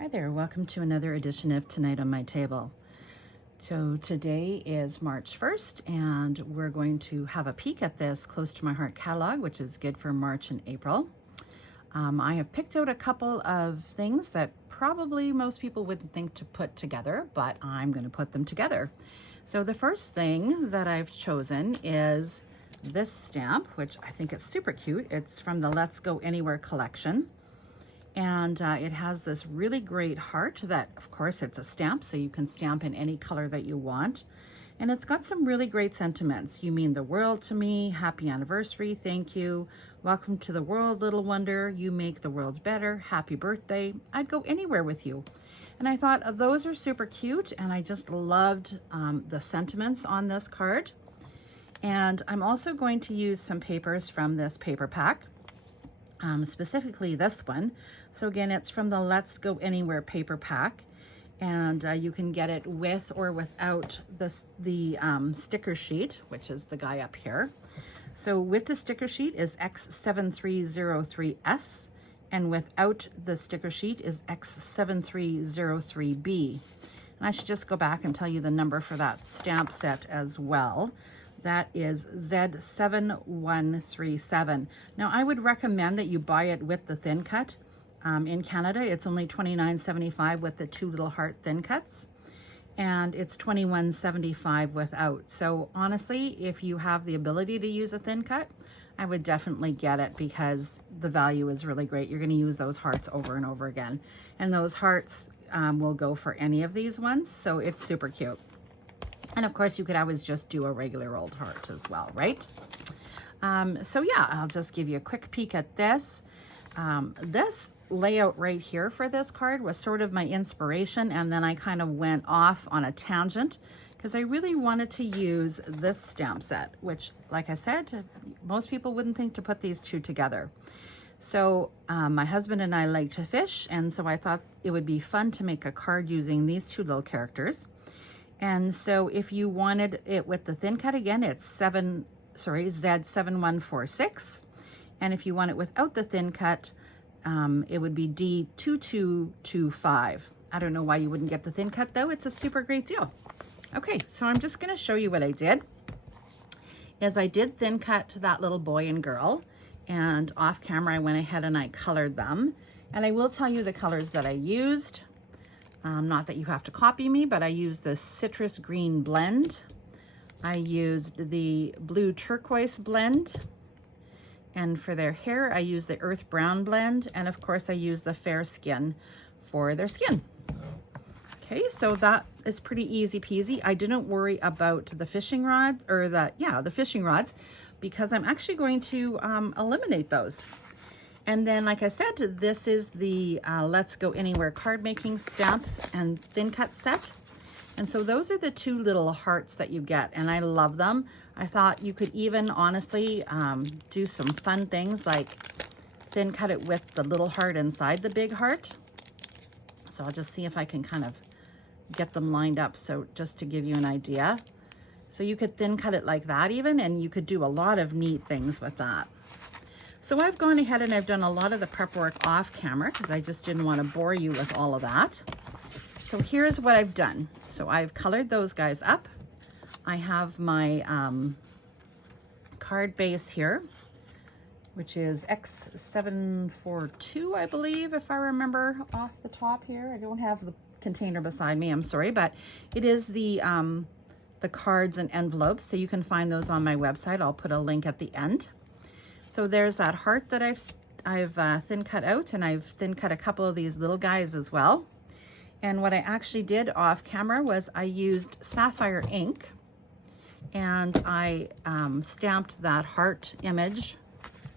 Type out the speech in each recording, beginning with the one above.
Hi there, welcome to another edition of Tonight on My Table. So today is March 1st and we're going to have a peek at this Close to My Heart catalog, which is good for March and April. I have picked out a couple of things that probably most people wouldn't think to put together, but I'm going to put them together. So the first thing that I've chosen is this stamp, which I think is super cute. It's from the Let's Go Anywhere collection. And it has this really great heart that, of course, it's a stamp, so you can stamp in any color that you want. And it's got some really great sentiments. You mean the world to me, happy anniversary, thank you, welcome to the world, little wonder, you make the world better, happy birthday, I'd go anywhere with you. And I thought those are super cute, and I just loved the sentiments on this card. And I'm also going to use some papers from this paper pack. Specifically this one. So again, it's from the Let's Go Anywhere paper pack, and you can get it with or without the sticker sheet, which is the guy up here. So with the sticker sheet is X7303S, and without the sticker sheet is X7303B. And I should just go back and tell you the number for that stamp set as well. That is Z7137. Now, I would recommend that you buy it with the thin cut. In Canada, it's only $29.75 with the two little heart thin cuts, and it's $21.75 without. So honestly, if you have the ability to use a thin cut, I would definitely get it because the value is really great. You're going to use those hearts over and over again, and those hearts will go for any of these ones, so it's super cute. And of course, you could always just do a regular old heart as well, right? So yeah, I'll just give you a quick peek at this. This layout right here for this card was sort of my inspiration, and then I kind of went off on a tangent because I really wanted to use this stamp set, which, like I said, most people wouldn't think to put these two together. So my husband and I like to fish, and so I thought it would be fun to make a card using these two little characters. And so if you wanted it with the thin cut, again, it's Z7146. And if you want it without the thin cut, it would be D2225. I don't know why you wouldn't get the thin cut though. It's a super great deal. Okay, so I'm just gonna show you what I did. I did thin cut that little boy and girl, and off camera I went ahead and I colored them. And I will tell you the colors that I used. Not that you have to copy me, but I used the citrus green blend. I used the blue turquoise blend. And for their hair, I used the earth brown blend. And of course, I used the fair skin for their skin. Okay, so that is pretty easy peasy. I didn't worry about the fishing rods, or the fishing rods, because I'm actually going to eliminate those. And then, like I said, this is the Let's Go Anywhere card making stamps and thin cut set. And so those are the two little hearts that you get, and I love them. I thought you could even honestly do some fun things like thin cut it with the little heart inside the big heart. So I'll just see if I can kind of get them lined up, so just to give you an idea. So you could thin cut it like that even, and you could do a lot of neat things with that. So I've gone ahead and I've done a lot of the prep work off camera because I just didn't want to bore you with all of that. So here's what I've done. So I've colored those guys up. I have my card base here, which is X742, I believe, if I remember off the top here. I don't have the container beside me, I'm sorry, but it is the cards and envelopes. So you can find those on my website. I'll put a link at the end. So there's that heart that I've thin cut out, and I've thin cut a couple of these little guys as well. And what I actually did off camera was I used sapphire ink, and I stamped that heart image,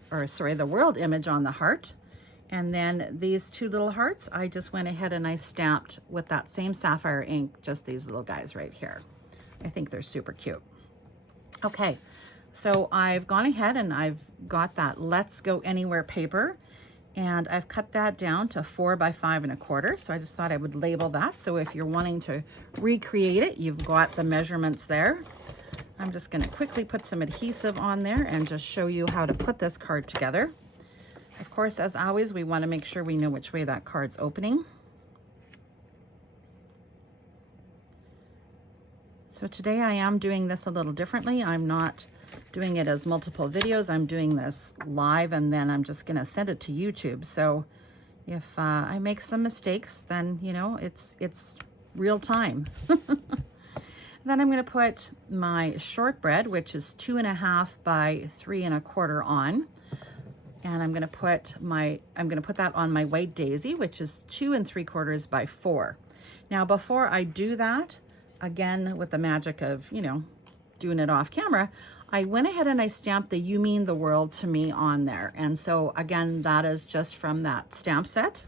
or sorry, the world image on the heart. And then these two little hearts, I just went ahead and I stamped with that same sapphire ink, just these little guys right here. I think they're super cute. Okay. So I've gone ahead and I've got that Let's Go Anywhere paper, and I've cut that down to 4 by 5 1/4. So I just thought I would label that. So if you're wanting to recreate it, you've got the measurements there. I'm just going to quickly put some adhesive on there and just show you how to put this card together. Of course, as always, we want to make sure we know which way that card's opening. So today I am doing this a little differently. I'm not doing it as multiple videos. I'm doing this live, and then I'm just gonna send it to YouTube. So if I make some mistakes, then you know it's real time. Then I'm gonna put my shortbread, which is 2.5 by 3 1/4 on. And I'm gonna put that on my white daisy, which is 2 3/4 by 4. Now before I do that, again, with the magic of, you know, doing it off camera, I went ahead and I stamped the You Mean the World to Me on there. And so again, that is just from that stamp set.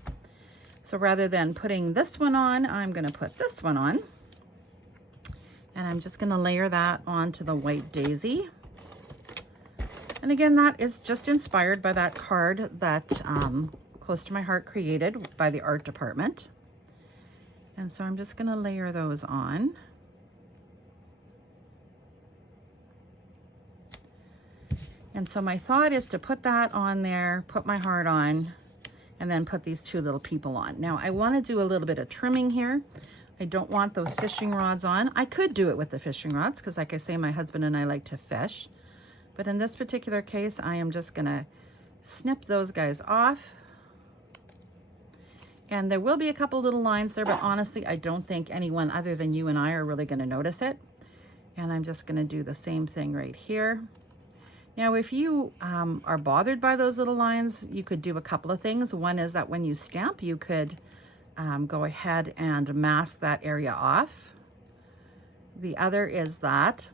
So rather than putting this one on, I'm gonna put this one on. And I'm just gonna layer that onto the white daisy. And again, that is just inspired by that card that Close to My Heart created by the art department. And so I'm just gonna layer those on. And so my thought is to put that on there, put my heart on, and then put these two little people on. Now I wanna do a little bit of trimming here. I don't want those fishing rods on. I could do it with the fishing rods because like I say, my husband and I like to fish. But in this particular case, I am just gonna snip those guys off. And there will be a couple little lines there, but honestly, I don't think anyone other than you and I are really gonna notice it. And I'm just gonna do the same thing right here. Now, if you are bothered by those little lines, you could do a couple of things. One is that when you stamp, you could go ahead and mask that area off. The other is that,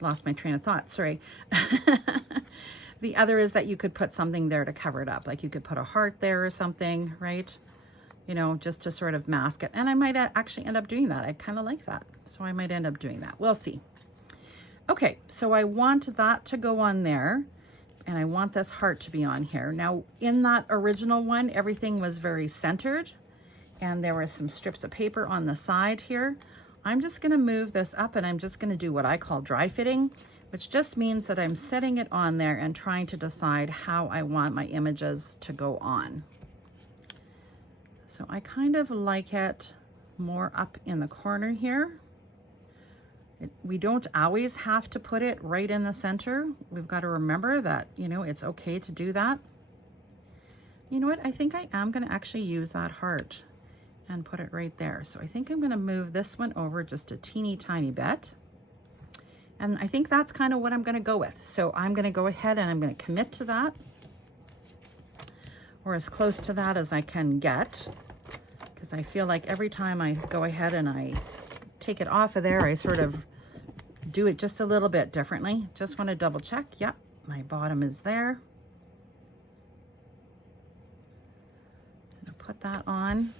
lost my train of thought, sorry. The other is that you could put something there to cover it up. Like you could put a heart there or something, right? You know, just to sort of mask it. And I might actually end up doing that. I kind of like that. So I might end up doing that. We'll see. Okay, so I want that to go on there. And I want this heart to be on here. Now, in that original one, everything was very centered. And there were some strips of paper on the side here. I'm just gonna move this up and I'm just gonna do what I call dry fitting, which just means that I'm setting it on there and trying to decide how I want my images to go on. So I kind of like it more up in the corner here. We don't always have to put it right in the center. We've got to remember that, you know, it's okay to do that. You know what? I think I am going to actually use that heart and put it right there. So I think I'm going to move this one over just a teeny tiny bit. And I think that's kind of what I'm going to go with. So I'm going to go ahead and I'm going to commit to that, or as close to that as I can get, because I feel like every time I go ahead and I take it off of there, I sort of do it just a little bit differently. Just want to double check. Yep, my bottom is there. I'm going to put that on.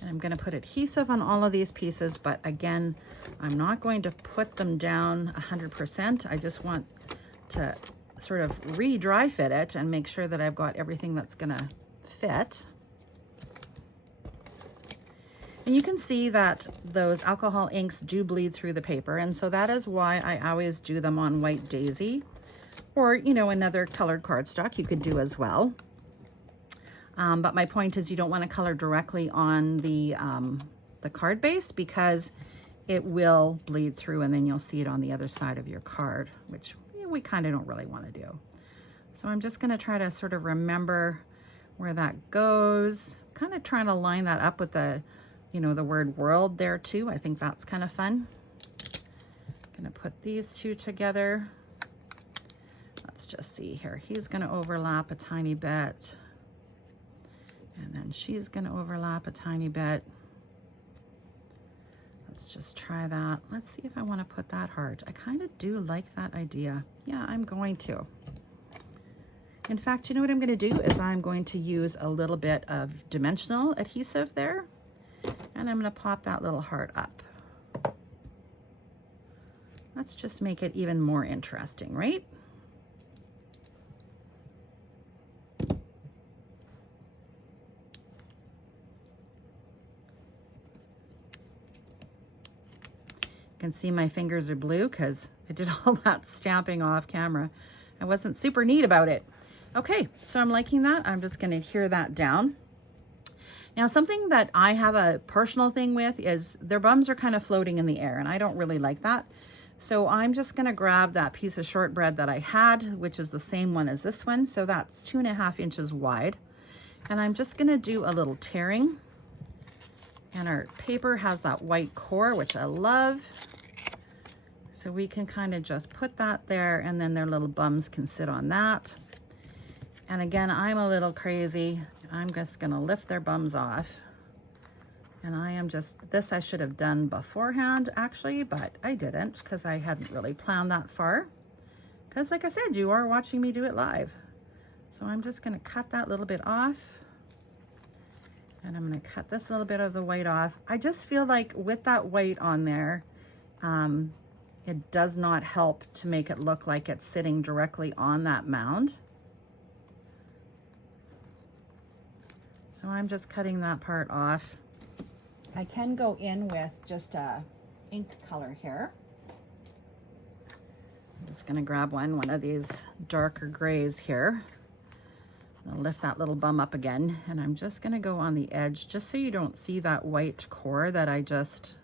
And I'm going to put adhesive on all of these pieces, but again, I'm not going to put them down 100%. I just want to sort of re-dry fit it and make sure that I've got everything that's going to fit. And you can see that those alcohol inks do bleed through the paper, and so that is why I always do them on white daisy, or, you know, another colored cardstock you could do as well. But my point is you don't want to color directly on the card base, because it will bleed through and then you'll see it on the other side of your card, which we kind of don't really want to do. So I'm just going to try to sort of remember where that goes, kind of trying to line that up with the, you know, the word world there too. I think that's kind of fun. I'm going to put these two together. Let's just see here. He's going to overlap a tiny bit. And then she's going to overlap a tiny bit. Let's just try that. Let's see if I want to put that heart. I kind of do like that idea. Yeah, I'm going to. In fact, you know what I'm going to do is I'm going to use a little bit of dimensional adhesive there. And I'm going to pop that little heart up. Let's just make it even more interesting, right? You can see my fingers are blue because I did all that stamping off camera. I wasn't super neat about it. Okay, so I'm liking that. I'm just going to adhere that down. Now, something that I have a personal thing with is their bums are kind of floating in the air, and I don't really like that. So I'm just gonna grab that piece of shortbread that I had, which is the same one as this one. So that's 2.5 inches wide. And I'm just gonna do a little tearing. And our paper has that white core, which I love. So we can kind of just put that there, and then their little bums can sit on that. And again, I'm a little crazy. I'm just gonna lift their bums off. And I am just, this I should have done beforehand actually, but I didn't because I hadn't really planned that far. Because like I said, you are watching me do it live. So I'm just gonna cut that little bit off. And I'm gonna cut this little bit of the white off. I just feel like with that white on there, it does not help to make it look like it's sitting directly on that mound. So I'm just cutting that part off. I can go in with just a ink color here. I'm just gonna grab one of these darker grays here. I'll lift that little bum up again, and I'm just gonna go on the edge just so you don't see that white core that I just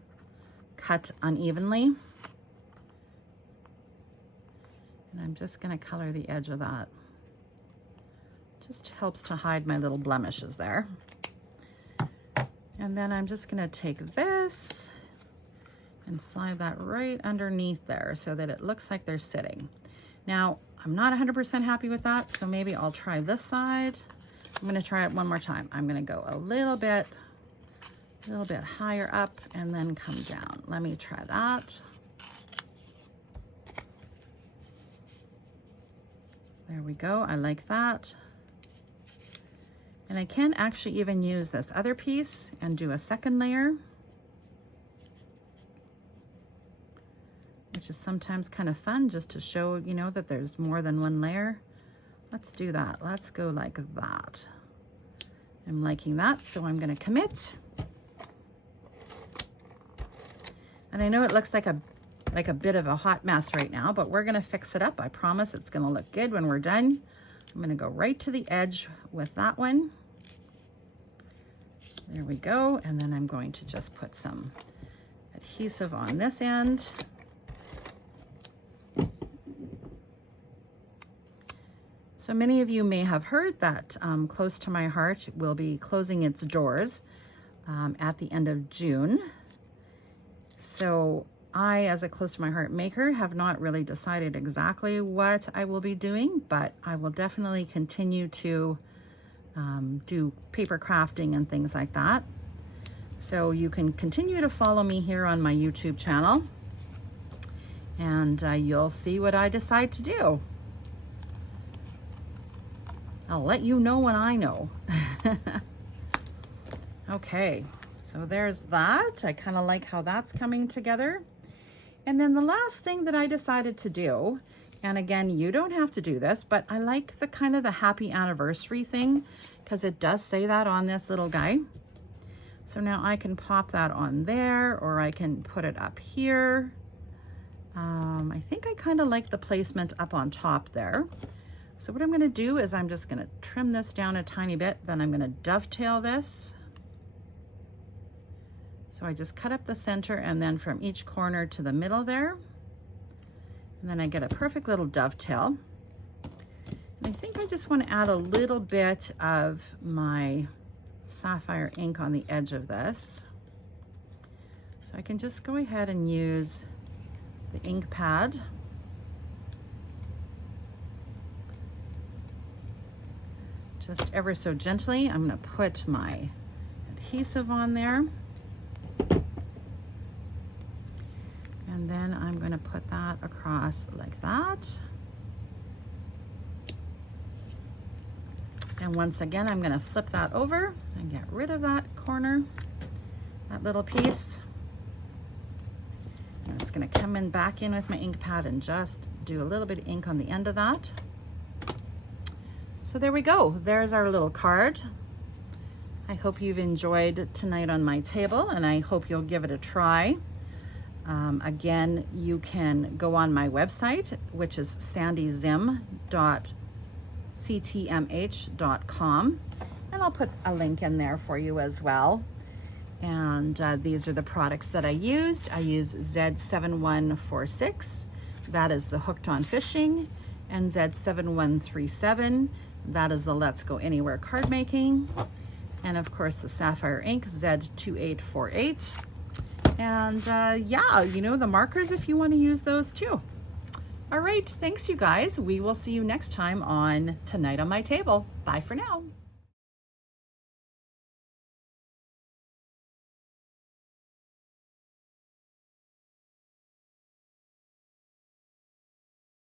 cut unevenly. And I'm just gonna color the edge of that. Just helps to hide my little blemishes there. And then I'm just gonna take this and slide that right underneath there so that it looks like they're sitting. Now, I'm not 100% happy with that, so maybe I'll try this side. I'm gonna try it one more time. I'm gonna go a little bit higher up and then come down. Let me try that. There we go, I like that. And I can actually even use this other piece and do a second layer, which is sometimes kind of fun just to show, you know, that there's more than one layer. Let's do that. Let's go like that. I'm liking that, so I'm gonna commit. And I know it looks like a bit of a hot mess right now, but we're gonna fix it up. I promise it's gonna look good when we're done. I'm gonna go right to the edge with that one. There we go. And then I'm going to just put some adhesive on this end. So many of you may have heard that Close to My Heart will be closing its doors at the end of June. So I, as a Close to My Heart maker, have not really decided exactly what I will be doing, but I will definitely continue to do paper crafting and things like that. So you can continue to follow me here on my YouTube channel, and you'll see what I decide to do. I'll let you know when I know. Okay, so there's that. I kind of like how that's coming together. And then the last thing that I decided to do, and again, you don't have to do this, but I like the kind of the happy anniversary thing because it does say that on this little guy. So now I can pop that on there, or I can put it up here. I think I kind of like the placement up on top there. So what I'm gonna do is I'm just gonna trim this down a tiny bit, then I'm gonna dovetail this. So I just cut up the center and then from each corner to the middle there. And then I get a perfect little dovetail. And I think I just want to add a little bit of my sapphire ink on the edge of this. So I can just go ahead and use the ink pad. Just ever so gently, I'm going to put my adhesive on there. And then I'm going to put that across like that. And once again, I'm going to flip that over and get rid of that corner, that little piece. I'm just going to come in back in with my ink pad and just do a little bit of ink on the end of that. So there we go. There's our little card. I hope you've enjoyed tonight on my table, and I hope you'll give it a try. Again, you can go on my website, which is sandyzim.ctmh.com, and I'll put a link in there for you as well. And these are the products that I used. I use Z7146, that is the Hooked on Fishing, and Z7137, that is the Let's Go Anywhere card making, and of course the Sapphire Ink Z2848. And yeah, you know, the markers if you want to use those too. All right, thanks you guys. We will see you next time on Tonight on My Table. Bye for now.